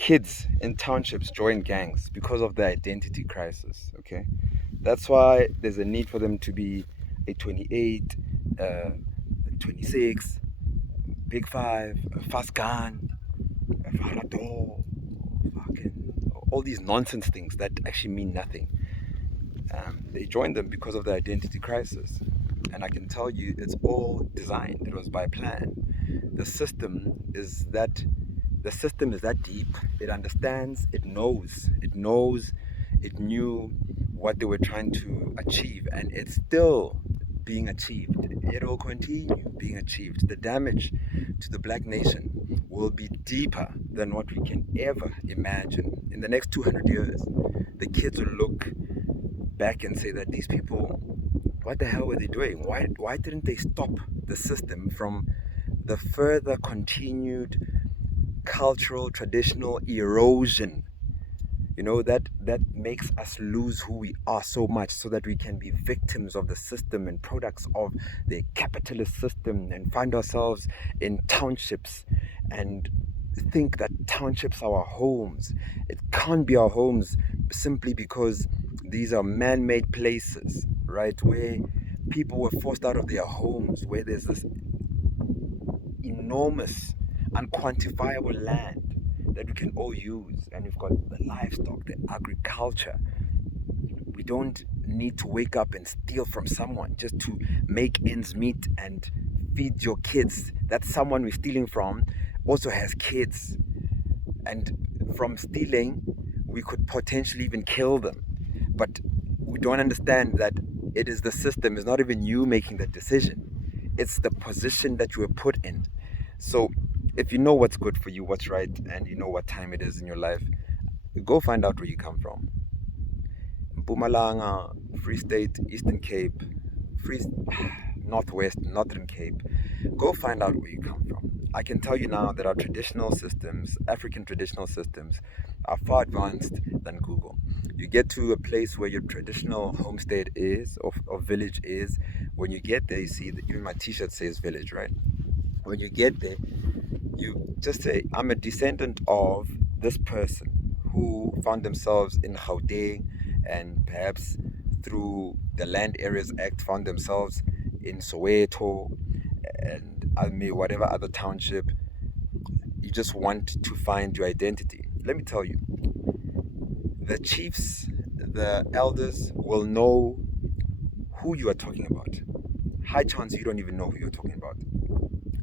kids in townships join gangs because of the identity crisis. Okay, that's why there's a need for them to be a 28, 26, big five, a fast gun, a farador, fucking all these nonsense things that actually mean nothing. They joined them because of the identity crisis. And I can tell you it's all designed. It was by plan. The system is that the system is that deep. It understands, it knew what they were trying to achieve, and it's still being achieved. It will continue being achieved. The damage to the black nation will be deeper than what we can ever imagine. In the next 200 years, the kids will look back and say that these people, what the hell were they doing? Why didn't they stop the system from the further continued cultural traditional erosion, that makes us lose who we are so much, so that we can be victims of the system and products of the capitalist system, and find ourselves in townships and think that townships are our homes. It can't be our homes, simply because these are man-made places, right, where people were forced out of their homes, where there's this enormous, unquantifiable land that we can all use, and we've got the livestock, the agriculture. We don't need to wake up and steal from someone just to make ends meet and feed your kids. That someone we're stealing from also has kids, and from stealing we could potentially even kill them. But we don't understand that it is the system. It's not even you making that decision. It's the position that you were put in. So if you know what's good for you, what's right, and you know what time it is in your life, go find out where you come from. Mpumalanga, Free State, Eastern Cape, Free Northwest, Northern Cape. Go find out where you come from. I can tell you now that our traditional systems, African traditional systems, are far advanced than Google. You get to a place where your traditional homestead is, or village is. When you get there, you see that even my t-shirt says village, right? When you get there, you just say, I'm a descendant of this person who found themselves in Gauteng, and perhaps through the Land Areas Act found themselves in Soweto, and whatever other township. You just want to find your identity. Let me tell you, the chiefs, the elders will know who you are talking about. High chance you don't even know who you're talking about.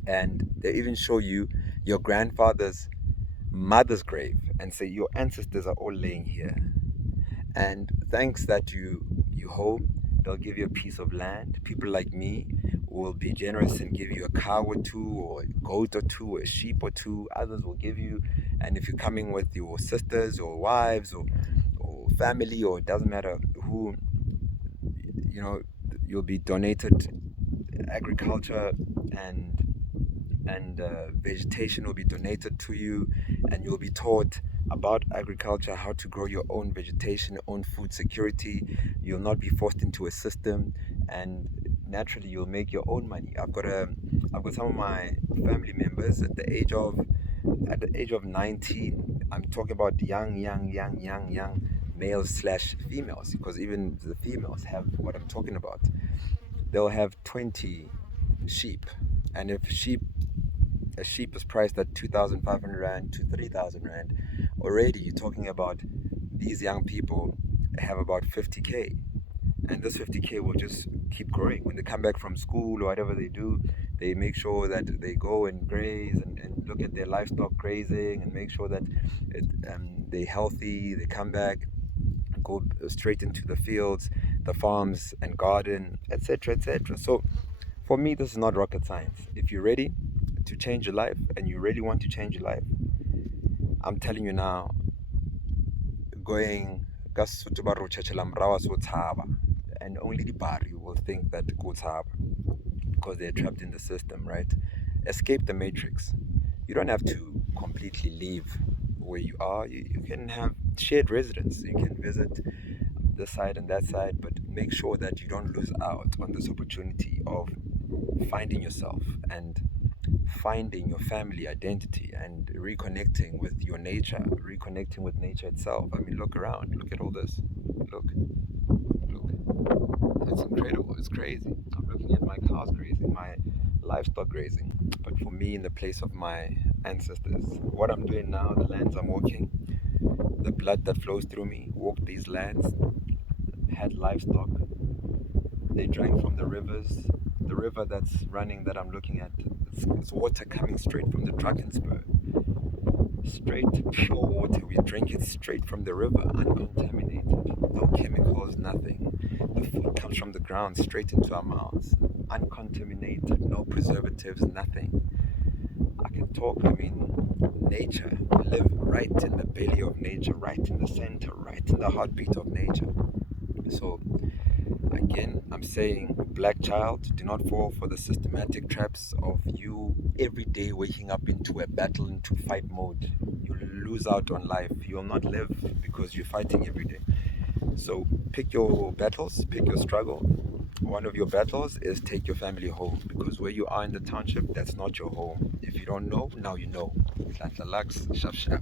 And they even show you your grandfather's mother's grave and say your ancestors are all laying here. And thanks that you hope, they'll give you a piece of land. People like me will be generous and give you a cow or two, or a goat or two, or a sheep or two. Others will give you, and if you're coming with your sisters or wives or family, or it doesn't matter who, you'll be donated agriculture, and vegetation will be donated to you, and you'll be taught about agriculture, how to grow your own vegetation, your own food security. You'll not be forced into a system, and naturally you'll make your own money. I've got some of my family members at the age of 19. I'm talking about young males slash females, because even the females have what I'm talking about. They'll have 20 sheep, and if a sheep is priced at 2,500 rand to 3,000 rand, already you're talking about these young people have about 50k, and this 50k will just keep growing. When they come back from school or whatever they do, they make sure that they go and graze, and look at their livestock grazing, and make sure that they're healthy. They come back, go straight into the fields, the farms and garden, etc., etc. So for me, this is not rocket science. If you're ready to change your life, and you really want to change your life, I'm telling you now, going and only the bari will think that go tshaba, because they're trapped in the system, right? Escape the matrix. You don't have to completely leave where you are. You can have shared residence. You can visit this side and that side, but make sure that you don't lose out on this opportunity of finding yourself and finding your family identity and reconnecting with your nature, reconnecting with nature itself. I mean, look around, look at all this. Look, look. It's incredible, it's crazy. I'm looking at my cows grazing, my livestock grazing. But for me, in the place of my ancestors, what I'm doing now, the lands I'm walking, the blood that flows through me, walked these lands, had livestock. They drank from the rivers. The river that's running that I'm looking at, it's water coming straight from the Drakensberg. Straight pure water. We drink it straight from the river, uncontaminated. No chemicals, nothing. The food comes from the ground straight into our mouths. Uncontaminated, no preservatives, nothing. I can talk, I mean, nature. We live right in the belly of nature, right in the center, right in the heartbeat of nature. So again, I'm saying, black child, do not fall for the systematic traps of you every day waking up into a battle, into fight mode. You'll lose out on life. You'll not live because you're fighting every day. So pick your battles, pick your struggle. One of your battles is take your family home, because where you are in the township, that's not your home. If you don't know, now you know. Lux, shaf shaf.